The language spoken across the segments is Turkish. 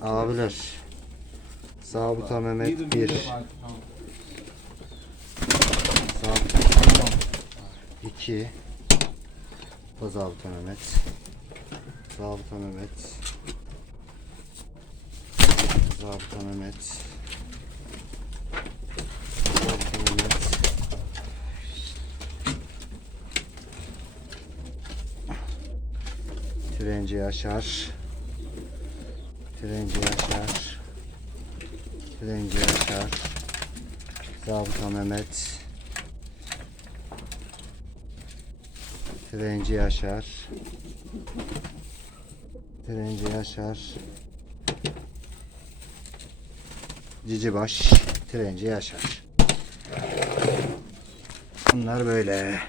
Abiler. Zabıta Mehmet 1. Zabıta 2. Bu da Zabıta Mehmet. Zabıta Mehmet. Zabıta Mehmet. Zabıta Mehmet. Trenci Yaşar. Trenci Yaşar. Trenci Yaşar. Zabıta Mehmet. Trenci Yaşar. Trenci Yaşar. Cicibaş. Trenci Yaşar. Bunlar böyle.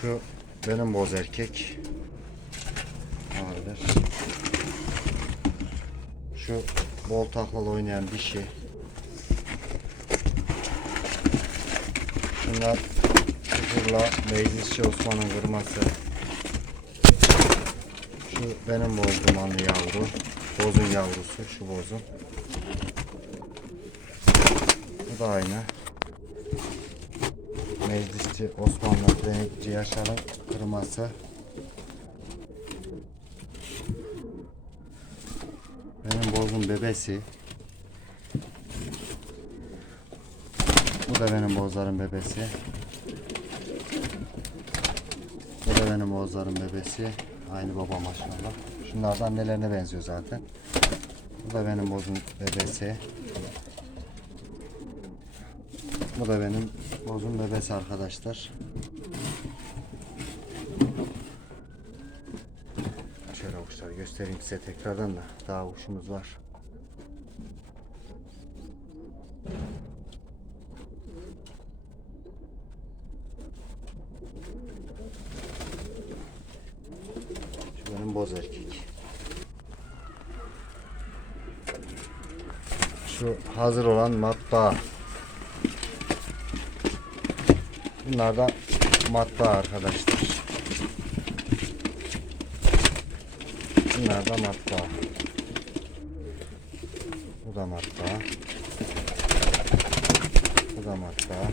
Şu benim boz erkek. Abiler. Şu bol taklalı oynayan dişi. Şunlar Sıfırla Meclisçi Osman'ın kırması. Şu benim boz dumanlı yavru. Bozun yavrusu. Şu bozun. Bu da aynı. Meclisçi Osmanlı Renkçi Yaşar'ın kırması. Benim bozun bebesi. Bu da benim bozların bebesi. Bu da benim bozların bebesi. Aynı baba maşallah. Şunlar da annelerine benziyor zaten. Bu da benim bozun bebesi. Bu da benim bozun bebesi arkadaşlar. Şöyle kuşları göstereyim size tekrardan da daha kuşumuz var. Şu benim boz erkek. Şu hazır olan matbaa. Bunlar da matbaa arkadaşlar. Bunlar da matbaa. Bu da matbaa. Bu da matbaa.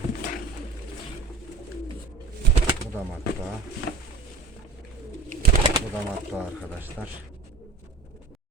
Bu da matbaa. Bu da matbaa arkadaşlar.